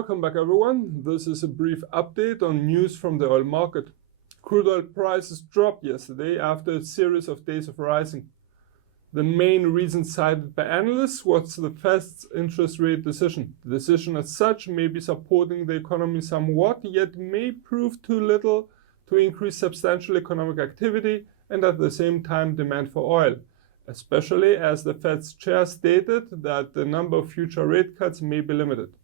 Welcome back, everyone. This is a brief update on news from the oil market. Crude oil prices dropped yesterday after a series of days of rising. The main reason cited by analysts was the Fed's interest rate decision. The decision as such may be supporting the economy somewhat, yet may prove too little to increase substantial economic activity and at the same time demand for oil, especially as the Fed's chair stated that the number of future rate cuts may be limited.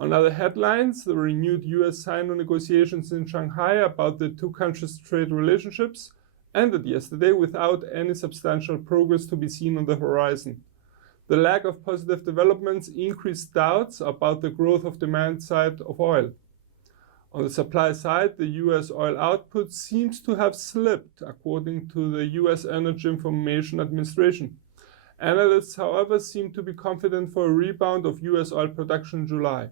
On other headlines, the renewed US-Sino negotiations in Shanghai about the two countries' trade relationships ended yesterday without any substantial progress to be seen on the horizon. The lack of positive developments increased doubts about the growth of demand side of oil. On the supply side, the US oil output seems to have slipped, according to the US Energy Information Administration. Analysts, however, seem to be confident for a rebound of US oil production in July.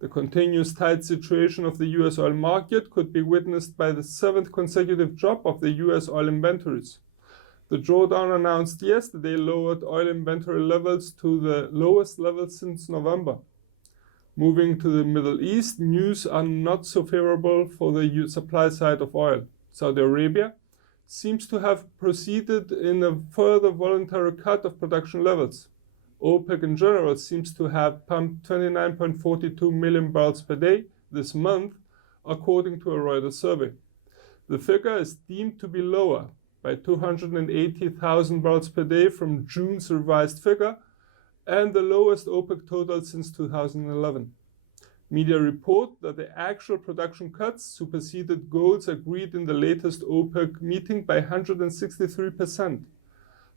The continuous tight situation of the US oil market could be witnessed by the 7th consecutive drop of the US oil inventories. The drawdown announced yesterday lowered oil inventory levels to the lowest level since November. Moving to the Middle East, news are not so favorable for the supply side of oil. Saudi Arabia seems to have proceeded in a further voluntary cut of production levels. OPEC in general seems to have pumped 29.42 million barrels per day this month, according to a Reuters survey. The figure is deemed to be lower by 280,000 barrels per day from June's revised figure, and the lowest OPEC total since 2011. Media report that the actual production cuts superseded goals agreed in the latest OPEC meeting by 163%.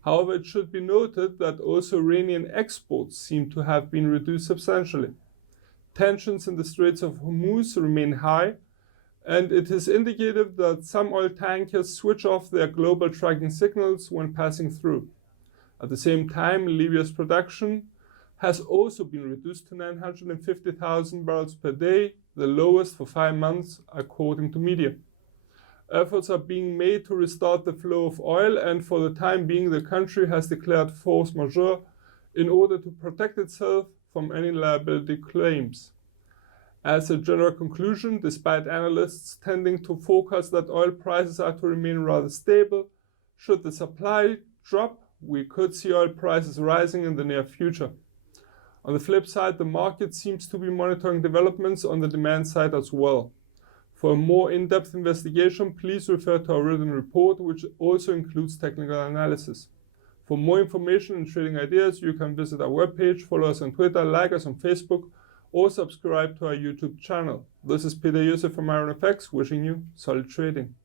However, it should be noted that also Iranian exports seem to have been reduced substantially. Tensions in the Straits of Hormuz remain high, and it is indicative that some oil tankers switch off their global tracking signals when passing through. At the same time, Libya's production has also been reduced to 950,000 barrels per day, the lowest for 5 months, according to media. Efforts are being made to restart the flow of oil, and for the time being the country has declared force majeure in order to protect itself from any liability claims. As a general conclusion, despite analysts tending to forecast that oil prices are to remain rather stable, should the supply drop, we could see oil prices rising in the near future. On the flip side, the market seems to be monitoring developments on the demand side as well. For a more in-depth investigation, please refer to our written report, which also includes technical analysis. For more information and trading ideas, you can visit our webpage, follow us on Twitter, like us on Facebook, or subscribe to our YouTube channel. This is Peter Yusuf from IronFX, wishing you solid trading.